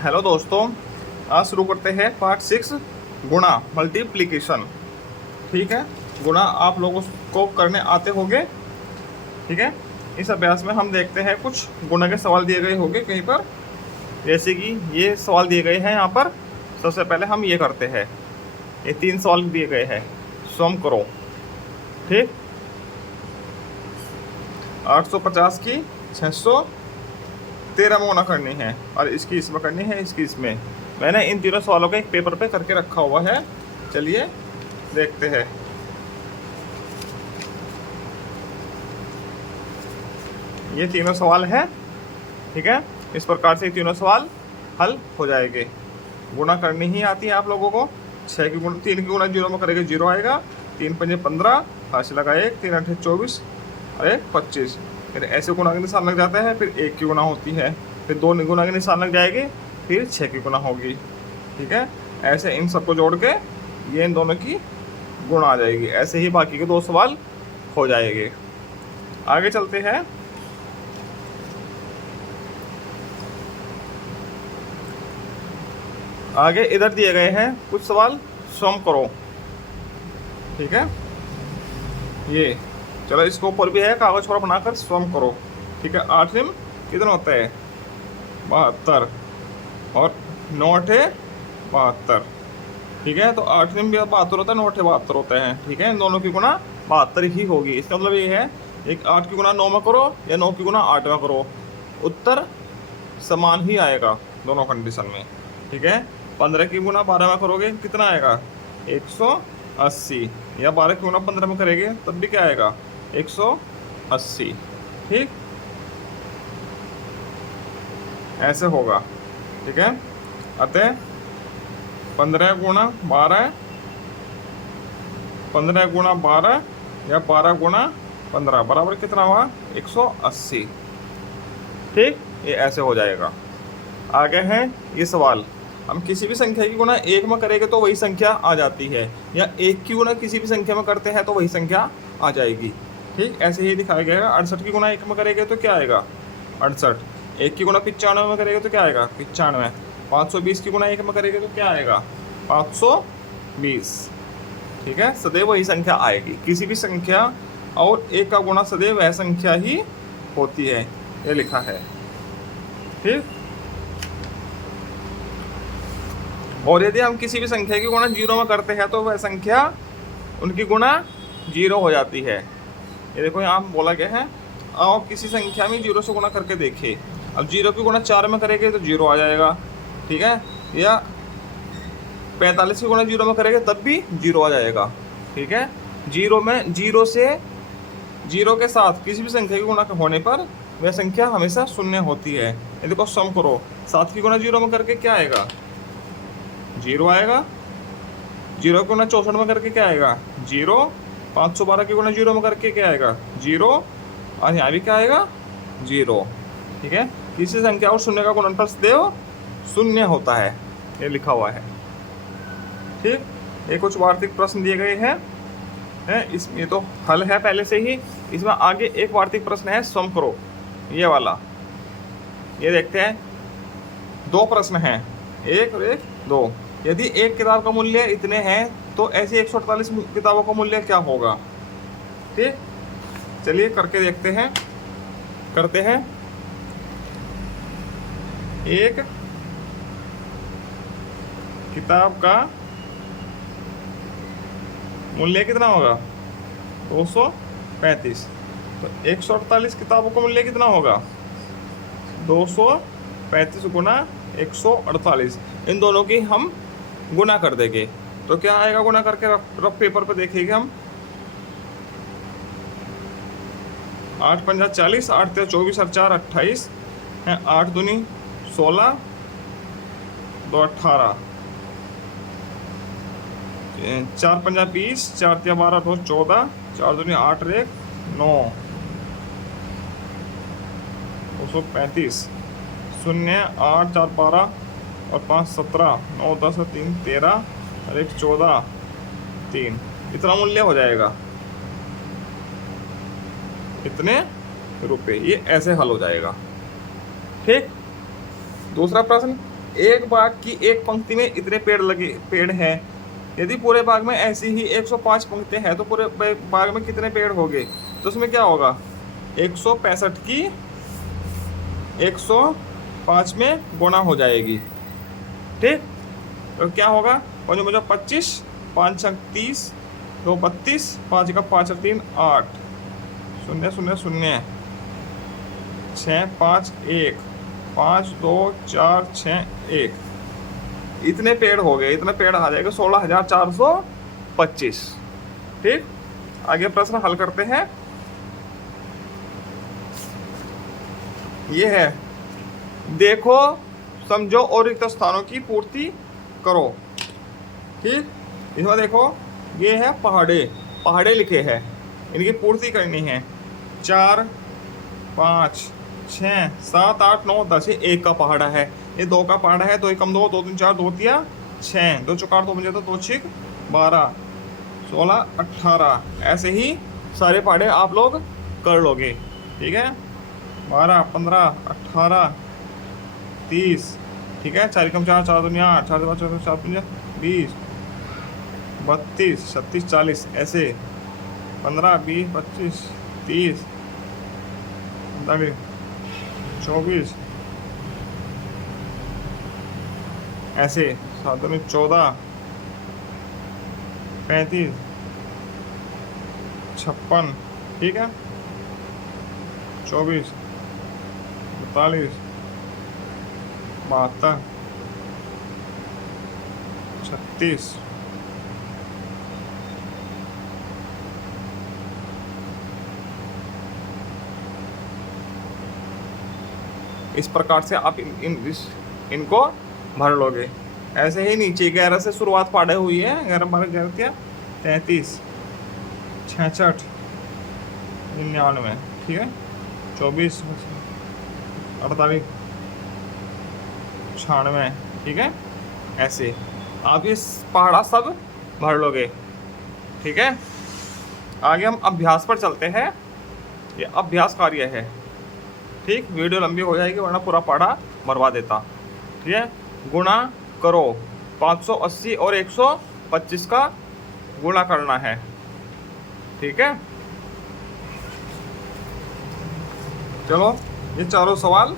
Hello दोस्तों, आज शुरू करते हैं पार्ट 6 गुणा मल्टीप्लिकेशन। ठीक है, गुणा आप लोगों को करने आते होंगे। ठीक है, इस अभ्यास में हम देखते हैं कुछ गुणा के सवाल दिए गए होंगे कहीं पर, जैसे कि ये सवाल दिए गए हैं यहाँ पर। सबसे पहले हम ये करते हैं, ये 3 सवाल दिए गए हैं, सम करो। ठीक, 850 की 613 में गुणा करनी है और इसकी इसमें करनी है, इसकी इसमें। मैंने इन तीनों सवालों को एक पेपर पे करके रखा हुआ है, चलिए देखते हैं। ये तीनों सवाल हैं। ठीक है, इस प्रकार से तीनों सवाल हल हो जाएंगे। गुणा करनी ही आती है आप लोगों को। 6 की गुणा 3 की गुणा 0 में करेंगे, 0 आएगा। 3 पंजे 15, हाथ लगा 1, 3 8 24 और 1 25। फिर ऐसे गुणा के निशान लग जाता है, फिर 1 की गुणा होती है, फिर 2 गुणा के निशान लग जाएगी, फिर 6 की गुणा होगी। ठीक है, ऐसे इन सबको जोड़ के ये इन दोनों की गुणा आ जाएगी। ऐसे ही बाकी के 2 सवाल हो जाएंगे। आगे चलते हैं। आगे इधर दिए गए हैं कुछ सवाल, सम करो। ठीक है, ये चलो इसके ऊपर भी है, कागज पर बनाकर सम करो। ठीक है, 8 में कितना होता है 72 और 9 है 72। ठीक है, तो 8 में भी 72 होता है, 9 72 होता है। ठीक है, इन दोनों की गुणा 72 ही होगी। इसका मतलब ये है, एक 8 की गुणा 9 में करो या 9 की गुणा 8 में करो, उत्तर समान ही आएगा दोनों कंडीशन में। ठीक है, 15 की गुणा 12 में करोगे कितना आएगा 180, या 12 की गुणा 15 में करेंगे तब भी क्या आएगा 180। ठीक, ऐसे होगा। ठीक है, अतः 15 गुणा 12, 15 गुणा 12 या 12 गुणा 15 बराबर कितना हुआ 180। ठीक, ये ऐसे हो जाएगा। आगे है ये सवाल, हम किसी भी संख्या की गुणा 1 में करेंगे तो वही संख्या आ जाती है, या 1 की गुणा किसी भी संख्या में करते हैं तो वही संख्या आ जाएगी। ठीक, ऐसे ही दिखाया गया है। 68 की गुणा 1 में करेंगे तो क्या आएगा 68। 1 की गुणा 95 में करेंगे तो क्या आएगा 95। 520 की गुणा 1 में करेंगे तो क्या आएगा 520। ठीक है, सदैव वही संख्या आएगी। किसी भी संख्या और 1 का गुणा सदैव वह संख्या ही होती है, ये लिखा है। ठीक, और यदि हम किसी भी संख्या की गुणा 0 में करते हैं तो वह संख्या उनकी गुणा 0 हो जाती है। ये देखो यहाँ बोला गया है, और किसी संख्या में 0 से गुणा करके देखिए। अब 0 की गुणा 4 में करेंगे तो 0 आ जाएगा। ठीक है, या 45 की गुणा 0 में करेंगे तब भी 0 आ जाएगा। ठीक है, 0 में 0 से 0 के साथ किसी भी संख्या की गुणा होने पर वह संख्या हमेशा शून्य होती है। ये देखो सम करो, 7 की गुणा 0 में करके क्या आएगा 0 आएगा। 0 की गुणा 64 में करके क्या आएगा 0। 512 की गुणा 0 में करके क्या आएगा 0, और यहाँ भी क्या आएगा 0। ठीक है, किसी संख्या और शून्य का गुणनफल सदैव शून्य होता है, ये लिखा हुआ है। ठीक, ये कुछ वार्षिक प्रश्न दिए गए हैं इसमें, तो हल है पहले से ही। इसमें आगे एक वार्षिक प्रश्न है, सम करो, ये वाला। ये देखते हैं, 2 प्रश्न हैं, 1 और 1 2। यदि एक किताब का मूल्य इतने हैं तो ऐसी 148 किताबों का मूल्य क्या होगा। ठीक, चलिए करके देखते हैं, करते हैं। एक किताब का मूल्य कितना होगा 235, तो 148 किताबों का मूल्य कितना होगा 235 गुना 148। इन दोनों की हम गुना कर देंगे तो क्या आएगा, गुना करके रफ पेपर पे देखेंगे हम। 8 पंजा 40, 8 तेरह 24 और 4 28 है, 8 दूनी 16, 2 18, 4 पंजा 20, 4 तिया 12, 2 14, 4 दूनी 8 1 9, 235, 0 8 4 12 और 5 17, 9 10 3 13 और 1 14 3, इतना मूल्य हो जाएगा, इतने रुपए। ये ऐसे हल हो जाएगा। ठीक, दूसरा प्रश्न, एक बाग की एक पंक्ति में इतने पेड़ हैं। यदि पूरे बाग में ऐसी ही 105 पंक्तियां हैं तो पूरे बाग में कितने पेड़ होंगे? तो उसमें क्या होगा, 165 की 105 में गुणा हो जाएगी। ठीक, तो क्या होगा, और जो मुझे 25, 5 30, 2 32, 5 का 5 3 8, 0 0 0, 6 5 1, 5 2 4 6 1, इतने पेड़ हो गए। इतने पेड़ आ जाएगा 16,425। ठीक, आगे प्रश्न हल करते हैं। ये है, देखो, समझो और रिक्त स्थानों की पूर्ति करो। ठीक, इसमें देखो ये है पहाड़े लिखे हैं, इनकी पूर्ति करनी है। 4 5 6 7 8 9 10, ये 1 का पहाड़ा है, ये 2 का पहाड़ा है, 2 एकम 2, 2 3 4, 2 तिया 6, 2 चौकार 2 बजे तो 2 6 12, 16 18, ऐसे ही सारे पहाड़े आप लोग कर लोगे। ठीक है, 12 15 18 30, ठीक है, 4 एकम 4, 4 2 8, 4 5 4 5 20, 32 36 40, ऐसे 15 20 25 30 24, ऐसे 7 में 14 35 56, ठीक है, 24 42 72 36, इस प्रकार से आप इनको भर लोगे। ऐसे ही नीचे 11 से शुरुआत पढ़े हुई है, 11 12 11 33 66 99, ठीक है, 24 48 96, ठीक है, ऐसे आप इस पहाड़ा सब भर लोगे। ठीक है, आगे हम अभ्यास पर चलते हैं। ये अभ्यास कार्य है। ठीक, वीडियो लंबी हो जाएगी वरना पूरा पढ़ा भरवा देता। ठीक है, गुणा करो, 580 और 125 का गुणा करना है। ठीक है, चलो, ये चारों सवाल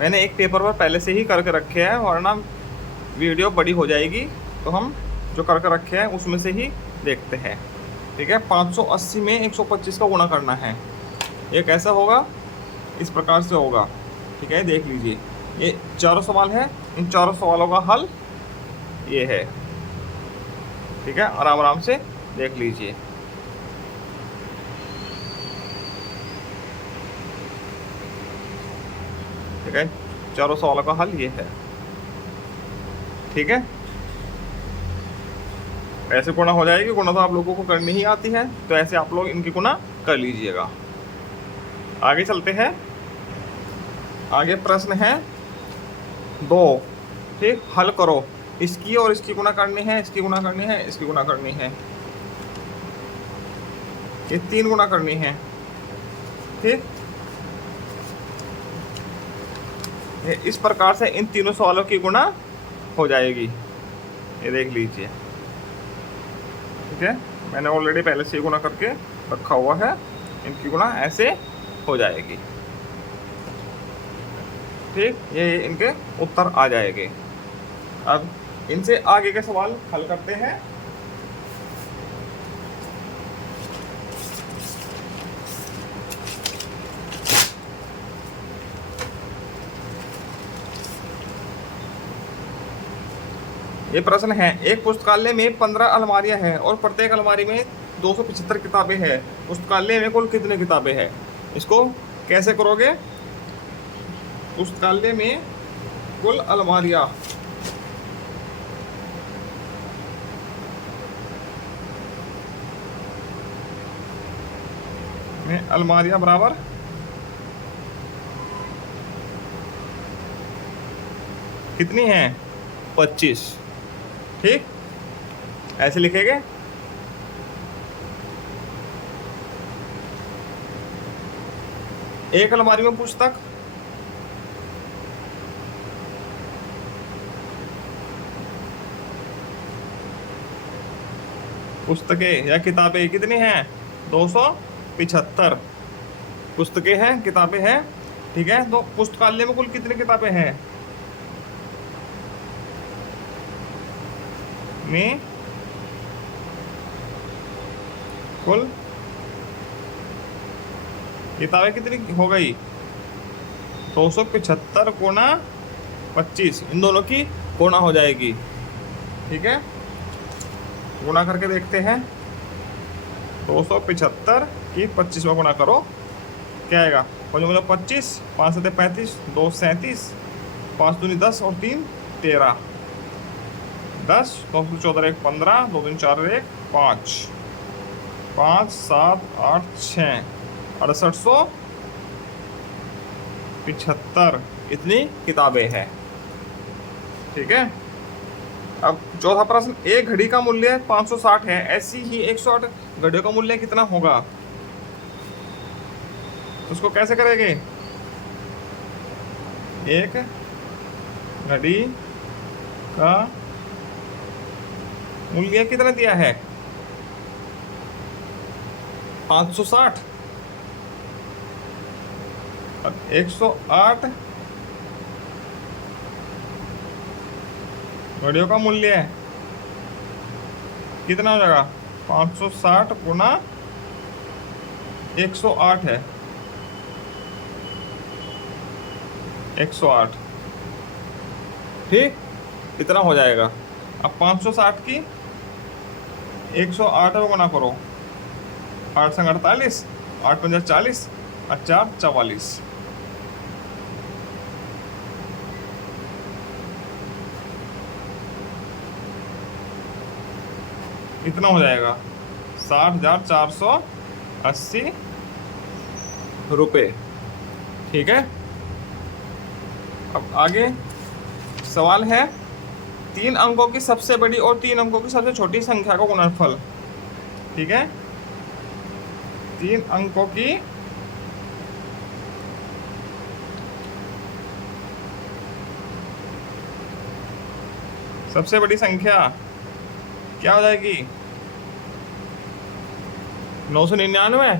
मैंने एक पेपर पर पहले से ही करके रखे हैं, वरना वीडियो बड़ी हो जाएगी, तो हम जो करके रखे हैं उसमें से ही देखते हैं। ठीक है, 580 में 125 का गुणा करना है। ये कैसा होगा, इस प्रकार से होगा। ठीक है, देख लीजिए, ये चारों सवाल है, इन चारों सवालों का हल ये है। ठीक है, आराम आराम से देख लीजिए। ठीक है, चारों सवालों का हल ये है। ठीक है, ऐसे गुणा हो जाएगी। गुणा तो आप लोगों को करनी ही आती है, तो ऐसे आप लोग इनकी गुणा कर लीजिएगा। आगे चलते हैं। आगे प्रश्न है 2। ठीक, हल करो, इसकी और इसकी गुणा करनी है, इसकी गुणा करनी है, इसकी गुणा करनी है, ये 3 गुणा करनी है। ठीक, ये इस प्रकार से इन तीनों सवालों की गुणा हो जाएगी। ये देख लीजिए। ठीक है, मैंने ऑलरेडी पहले से गुणा करके रखा हुआ है, इनकी गुणा ऐसे हो जाएगी। ठीक, ये इनके उत्तर आ जाएंगे। अब इनसे आगे के सवाल हल करते हैं। ये प्रश्न है, एक पुस्तकालय में 15 अलमारियां हैं और प्रत्येक अलमारी में 275 किताबें हैं। पुस्तकालय में कुल कितनी किताबें हैं? इसको कैसे करोगे? पुस्तकालय में कुल अलमारियां में अलमारियां बराबर कितनी हैं? 25। ठीक, ऐसे लिखेंगे। एक अलमारी में पुस्तक, पुस्तकें या किताबें कितनी हैं? 275 पुस्तकें हैं, किताबें हैं। ठीक है, तो पुस्तकालय में कुल कितनी किताबें हैं? में कुल किताबें कितनी हो गई? 275 गुना 25, इन दोनों की गुणा हो जाएगी। ठीक है, गुणा करके देखते हैं। 275 की 25 में गुणा करो, क्या आएगा? मुझे 25, 5 7 35, 2 37, 5 दूनी 10 और 3 13, 10, 2 14 1 15, 2 3 4 1 5, 5 7 8 6, 6875 इतनी किताबें हैं। ठीक है, अब चौथा प्रश्न, एक घड़ी का मूल्य 560 है, ऐसी ही 108 घड़ियों का मूल्य कितना होगा? तो उसको कैसे करेंगे? एक घड़ी का मूल्य कितना दिया है? 560 और 108 घड़ियों का मूल्य कितना हो जाएगा? 560 गुना 108 है, 108। ठीक, इतना हो जाएगा। अब 560 की 108 में गुना करो, 8 संग 48, 8 पंजा 40 और 4 44, इतना हो जाएगा 60,480 रुपये। ठीक है, अब आगे सवाल है, 3 अंकों की सबसे बड़ी और 3 अंकों की सबसे छोटी संख्या का गुणनफल। ठीक है, 3 अंकों की सबसे बड़ी संख्या क्या हो जाएगी? 999।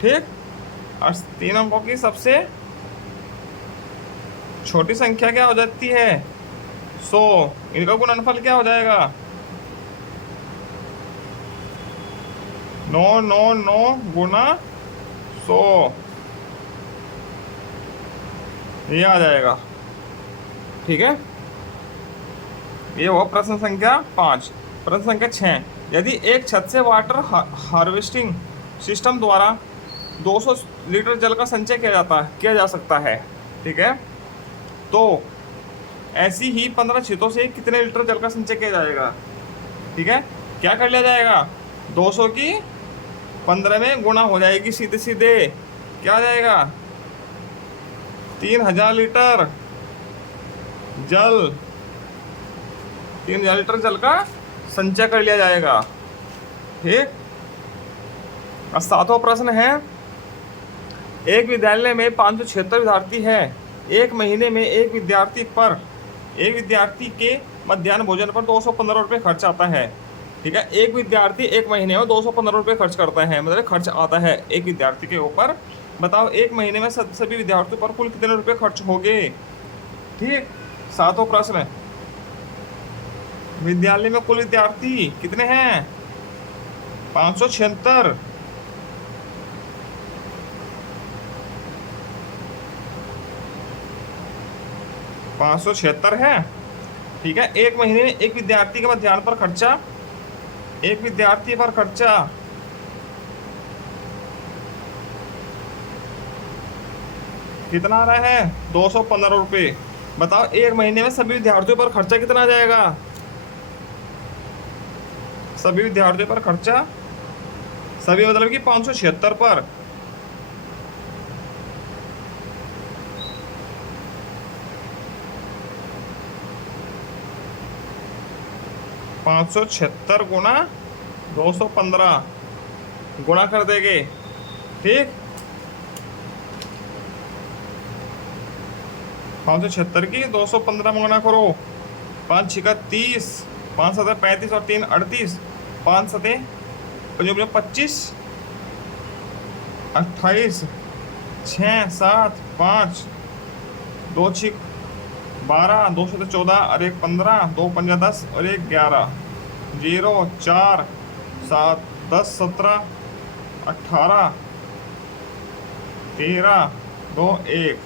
ठीक, और 3 अंकों की सबसे छोटी संख्या क्या हो जाती है? 100। इनका गुणनफल क्या हो जाएगा? 999 गुना 100, ये आ जाएगा। ठीक है, ये हुआ प्रश्न संख्या 5। प्रश्न संख्या 6, यदि एक छत से वाटर हार्वेस्टिंग सिस्टम द्वारा 200 लीटर जल का संचय किया जा सकता है। ठीक है, तो ऐसी ही 15 छतों से कितने लीटर जल का संचय किया जाएगा? ठीक है, क्या कर लिया जाएगा? 200 की 15 में गुणा हो जाएगी, सीधे सीधे क्या आ जाएगा? 3000 लीटर जल, 3000 लीटर जल का संचय कर लिया जाएगा। ठीक, और 7वां प्रश्न है, एक विद्यालय में 576 विद्यार्थी है। एक महीने में एक विद्यार्थी के मध्याह्न भोजन पर 215 रुपये खर्च आता है। ठीक है, एक विद्यार्थी एक महीने में 215 रुपये खर्च करता है, मतलब खर्च आता है एक विद्यार्थी के ऊपर। बताओ एक महीने में सभी विद्यार्थियों पर कुल कितने रुपये खर्च होंगे? ठीक, 7वां प्रश्न, विद्यालय में कुल विद्यार्थी कितने हैं? 576। है। ठीक है, एक महीने में एक विद्यार्थी के मध्याह्न पर खर्चा, एक विद्यार्थी पर खर्चा कितना आ रहा है? 215 रुपये। बताओ एक महीने में सभी विद्यार्थियों पर खर्चा कितना आ जाएगा? सभी विद्यार्थियों पर खर्चा, सभी मतलब कि 576 पर 576 गुना 215 गुणा कर देंगे। ठीक, 576 की 215 में गुणा करो, 5 6 30, 5 7 35 और 3 38, 5 सते 25, 28, 6, 7, 5, 2 6 12, 2 7 14 और 1 15, 2 5 10 और 1 11, 0 4 7 10 17 18 13 2 1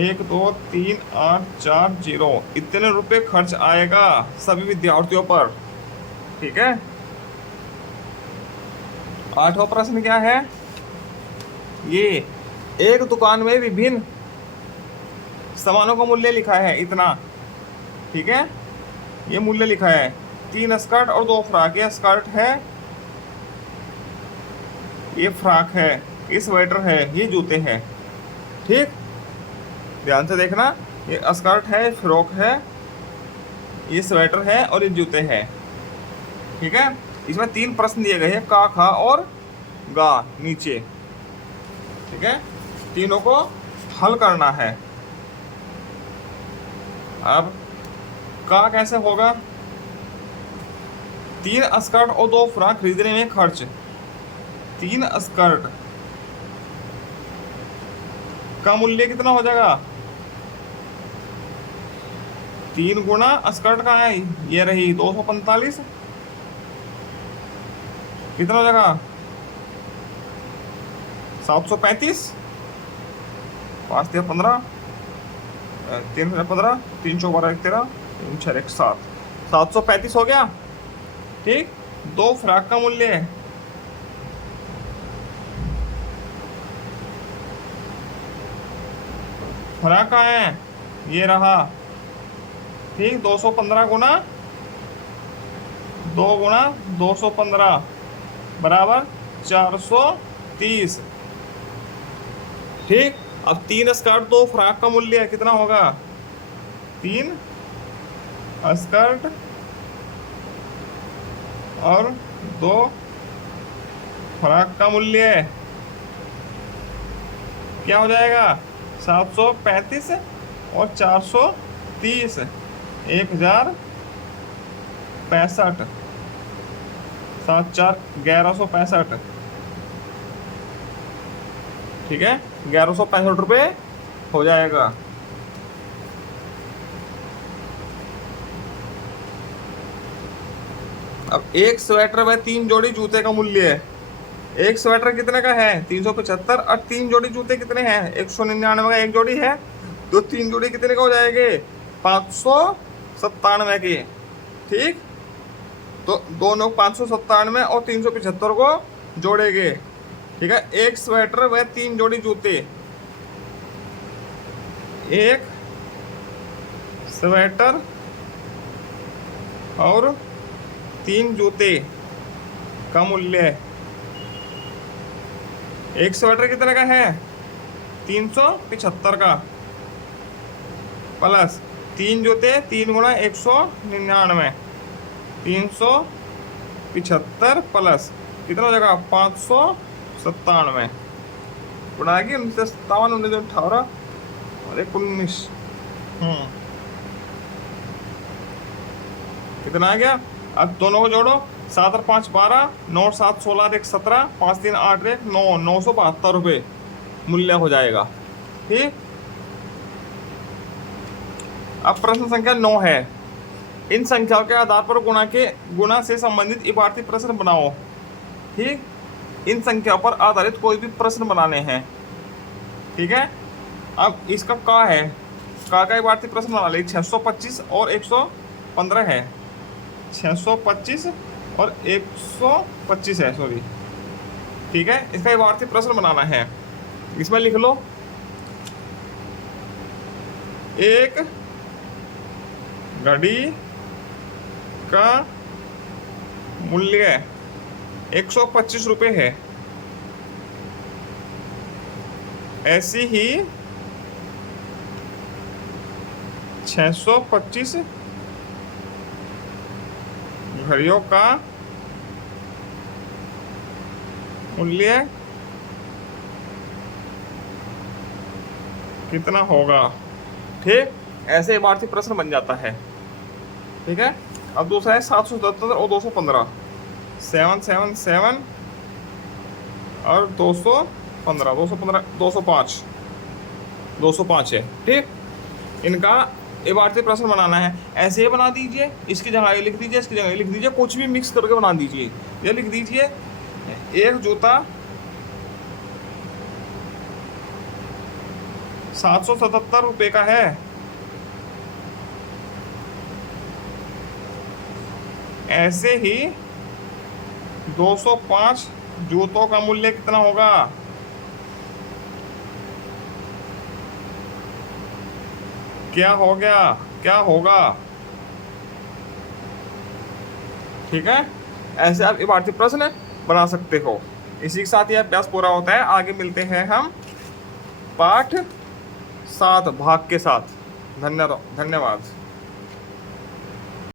1 2 3 8 4 0। इतने रुपए खर्च आएगा सभी विद्यार्थियों पर। ठीक है। 8वां प्रश्न क्या है? ये एक दुकान में विभिन्न सामानों का मूल्य लिखा है इतना। ठीक है, ये मूल्य लिखा है 3 स्कर्ट और 2 फ्रॉक। ये स्कर्ट है, ये फ्रॉक है, ये स्वेटर है, ये जूते हैं। ठीक, ध्यान से देखना, ये स्कर्ट है, फ्रॉक है, ये स्वेटर है और ये जूते हैं। ठीक है, इसमें 3 प्रश्न दिए गए हैं, का, खा और गा नीचे। ठीक है, तीनों को हल करना है। अब का कैसे होगा? 3 स्कर्ट और 2 फ्रॉक खरीदने में खर्च। 3 स्कर्ट का मूल्य कितना हो जाएगा? 3 गुना स्कर्ट का है, ये रही 245। कितना हो जाएगा? 735। 5 3 15, 3 15, 3 4 12 1 13, 3 6 1 7, 735 हो गया। ठीक, 2 फ्रॉक का मूल्य है, फ्रॉक का है, ये रहा। ठीक, 215 गुना 2 गुना 215 बराबर 430। ठीक, अब 3 स्कर्ट 2 फ्रॉक का मूल्य कितना होगा? 3 स्कर्ट और 2 फ्रॉक का मूल्य क्या हो जाएगा? 735 और 430, 1065। 7 4 1165। ठीक है, 1165 रुपये हो जाएगा। अब एक स्वेटर व 3 जोड़ी जूते का मूल्य है। एक स्वेटर कितने का है? 375। और 3 जोड़ी जूते कितने हैं? 199 का एक जोड़ी है, तो 3 जोड़ी कितने का हो जाएंगे? 597 के। ठीक, तो दोनों 597 और 375 को जोड़ेंगे। ठीक है, एक स्वेटर व 3 जोड़ी जूते। एक स्वेटर और 3 जूते का मूल्य, एक स्वेटर कितने का है? 375 का, प्लस 3 जूते, 3 गुना 199, 375 प्लस कितना हो जाएगा? 597 गुणा की 1957, 1918 और 19। कितना आ गया? अब दोनों को जोड़ो, 7 और 5 12, 9 और 7 16 और 1 17, 5 3 8 1 9, 972 रुपये मूल्य हो जाएगा। ठीक, अब प्रश्न संख्या 9 है। इन संख्याओं के आधार पर गुणा से संबंधित इबारती प्रश्न बनाओ। ठीक, इन संख्याओं पर आधारित कोई भी प्रश्न बनाने हैं। ठीक है, अब इसका का है, का इबारती प्रश्न बना ले। 625 और 115 है, 625 और 125 है, सॉरी। ठीक है, इसका इबारती प्रश्न बनाना है। इसमें लिख लो, एक घड़ी का मूल्य 125 रुपये है, ऐसी ही 625 घड़ियों का मूल्य कितना होगा। ठीक, ऐसे इबारती प्रश्न बन जाता है। ठीक है, अब दूसरा है 777 और 215। 777 और 215 205 205 है। ठीक, इनका इबारती प्रश्न बनाना है। ऐसे ही बना दीजिए, इसकी जगह ये लिख दीजिए, इसकी जगह ये लिख दीजिए, कुछ भी मिक्स करके बना दीजिए। ये लिख दीजिए एक जूता 777 रुपये का है। ऐसे ही 205 जूतों का मूल्य कितना होगा? क्या हो गया, क्या होगा? ठीक है, ऐसे आप इबारती प्रश्न बना सकते हो। इसी के साथ यह अभ्यास पूरा होता है। आगे मिलते हैं हम पाठ 7 भाग के साथ। धन्यवाद।